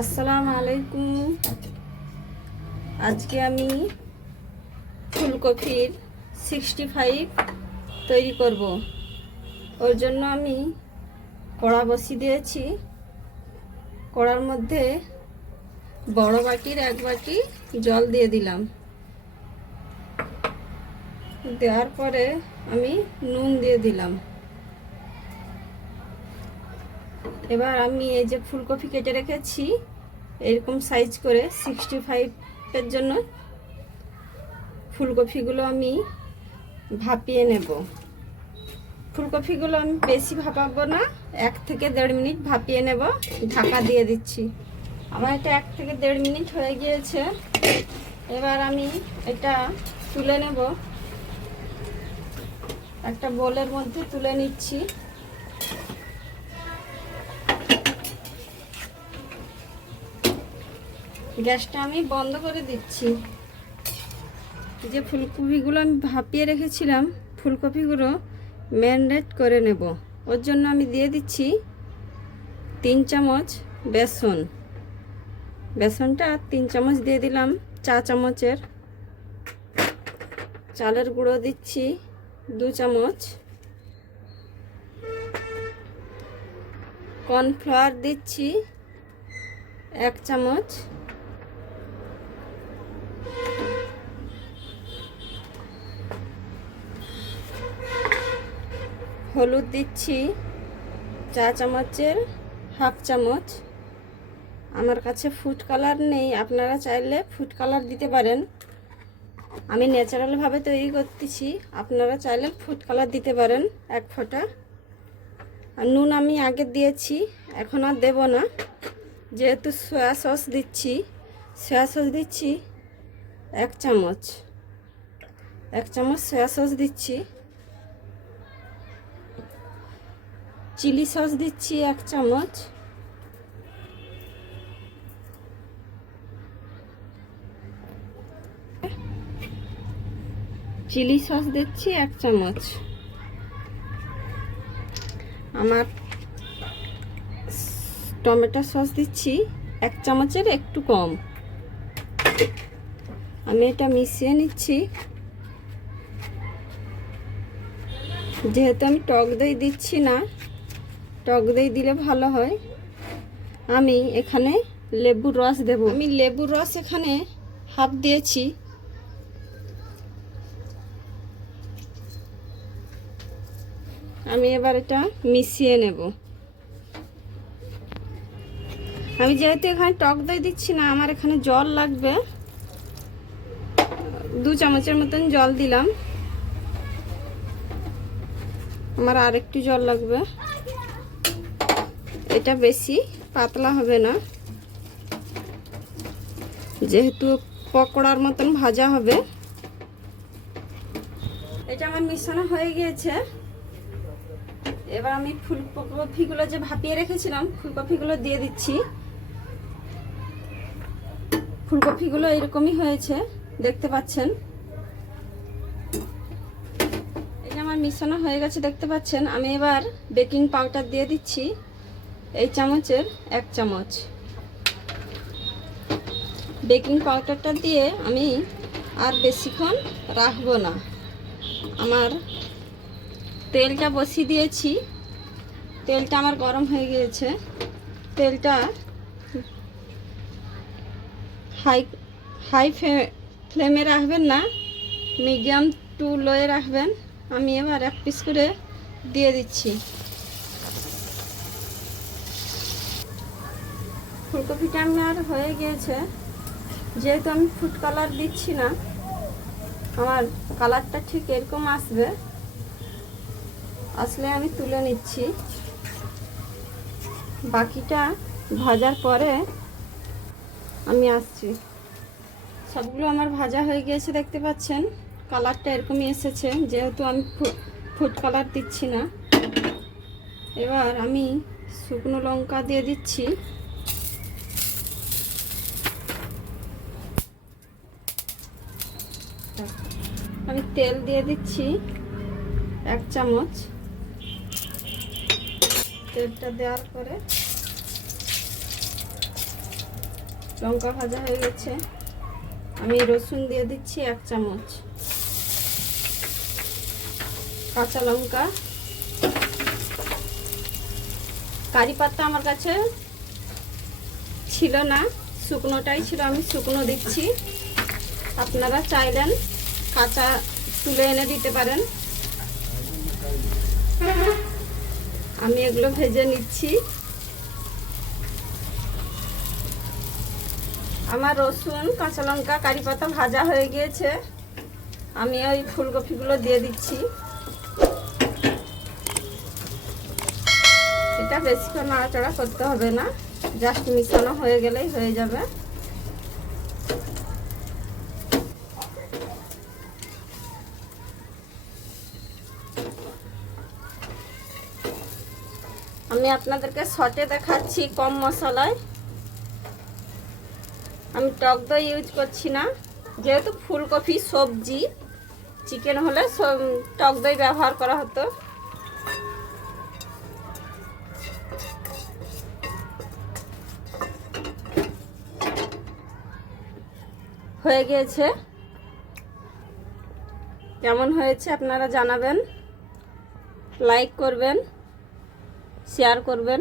আসসালামু আলাইকুম। আজকে আমি ফুলকপির 65 তৈরি করব। ওর জন্য আমি কড়া বসিয়ে দিয়েছি। কড়ার মধ্যে বড় বাটির 1 বাটি জল দিয়ে দিলাম। দেওয়ার পরে আমি নুন দিয়ে দিলাম। এবার আমি এই যে ফুলকপি কেটে রেখেছি এরকম সাইজ করে 65-এর জন্য ফুলকপিগুলো আমি ভাপিয়ে নেব। ফুলকপিগুলো আমি বেশি ভাপাবো না, 1 থেকে 1.5 মিনিট ভাপিয়ে নেব। ঢাকা দিয়ে দিচ্ছি। আমার এটা 1 থেকে 1.5 মিনিট হয়ে গিয়েছে। এবার আমি এটা তুলে নেব। একটা বোলের মধ্যে তুলে নিচ্ছি। গ্যাসটা আমি বন্ধ করে দিচ্ছি। যে ফুলকপিগুলো আমি ভাপিয়ে রেখেছিলাম ফুলকপিগুলো ম্যারিনেট করে নেব। ওর জন্য আমি দিয়ে দিচ্ছি 3 চামচ বেসন। বেসনটা 3 চামচ দিয়ে দিলাম। চা চামচের চালের গুঁড়ো দিচ্ছি 2 চামচ। কর্নফ্লাওয়ার দিচ্ছি 1 চামচ। হলুদ দিচ্ছি চা চামচের হাফ চামচ। আমার কাছে ফুড কালার নেই, আপনারা চাইলে ফুড কালার দিতে পারেন। আমি ন্যাচারালভাবে তৈরি করতেছি, আপনারা চাইলে ফুড কালার দিতে পারেন 1 ফোঁটা। আর নুন আমি আগে দিয়েছি, এখন আর দেব না। যেহেতু সয়া সস দিচ্ছি, সয়া সস দিচ্ছি 1 চামচ। 1 চামচ সয়া সস দিচ্ছি। চিলি সস দিচ্ছি 1 চামচ। চিলি সস দিচ্ছি 1 চামচ। আমার টমেটো সস দিচ্ছি 1 চামচের একটু কম। আমি এটা মিশিয়ে নিচ্ছি। যেহেতু আমি টক দই দিচ্ছি না, টক দই দিলে ভালো হয়, আমি এখানে লেবুর রস দেব। আমি লেবুর রস এখানে হাফ দিয়েছি। আমি এবার এটা মিশিয়ে নেব। আমি যেহেতু এখানে টক দই দিচ্ছি না, আমার এখানে জল লাগবে। 2 চামচের মতন জল দিলাম। আমার আরেকটু জল লাগবে। এটা বেশি পাতলা হবে না, যেহেতু পকোড়ার মতন ভাজা হবে। এটা আমার মিশ্রণ হয়ে গিয়েছে। এবার আমি ফুলকপিগুলো যে ভাপিয়ে রেখেছিলাম ফুলকপিগুলো দিয়ে দিচ্ছি। ফুলকপিগুলো এরকমই হয়েছে, দেখতে পাচ্ছেন। এটা আমার মিশ্রণ হয়ে গেছে, দেখতে পাচ্ছেন। আমি এবার বেকিং পাউডার দিয়ে দিচ্ছি এই চামচের 1 চামচ। বেকিং পাউডারটা দিয়ে আমি আর বেশিক্ষণ রাখবো না। আমার তেলটা বসিয়ে দিয়েছি। তেলটা আমার গরম হয়ে গিয়েছে। তেলটা হাই ফ্লেমে রাখবেন না, মিডিয়াম টু লোয়ে রাখবেন। আমি এবার 1 পিস করে দিয়ে দিচ্ছি। ফুলকপিটা আমার হয়ে গিয়েছে। যেহেতু আমি ফুড কালার দিচ্ছি না, আমার কালারটা ঠিক এরকম আসবে। আসলে আমি তুলে নিচ্ছি। বাকিটা ভাজার পরে আমি আসছি। সবগুলো আমার ভাজা হয়ে গিয়েছে, দেখতে পাচ্ছেন। কালারটা এরকমই এসেছে, যেহেতু আমি ফুড কালার দিচ্ছি না। এবার আমি শুকনো লঙ্কা দিয়ে দিচ্ছি। আমি তেল দিয়ে দিচ্ছি 1 চামচ। তেলটা দেওয়ার পরে লঙ্কা ভাজা হয়ে গেছে, আমি রসুন দিয়ে দিচ্ছি 1 চামচ, কাঁচা লঙ্কা, কারি পাতা আমার কাছে ছিল না, শুকনোটাই ছিল, আমি শুকনো দিচ্ছি। আপনারা চাইলেন কাঁচা তুলে এনে দিতে পারেন। আমি এগুলো ভেজে নিচ্ছি। আমার রসুন, কাঁচা লঙ্কা, কারি পাতা ভাজা হয়ে গিয়েছে, আমি ওই ফুলকপিগুলো দিয়ে দিচ্ছি। এটা বেশিক্ষণ নাড়াচাড়া করতে হবে না, জাস্ট মিশানো হয়ে গেলেই হয়ে যাবে। আমি আপনাদেরকে শর্টে দেখাচ্ছি কম মশলায়। আমি টক দই ইউজ করছি না, যেহেতু ফুলকপি সবজি, চিকেন হলে টক দই ব্যবহার করা হতো। হয়ে গিয়েছে, কেমন হয়েছে আপনারা জানাবেন, লাইক করবেন, শেয়ার করবেন।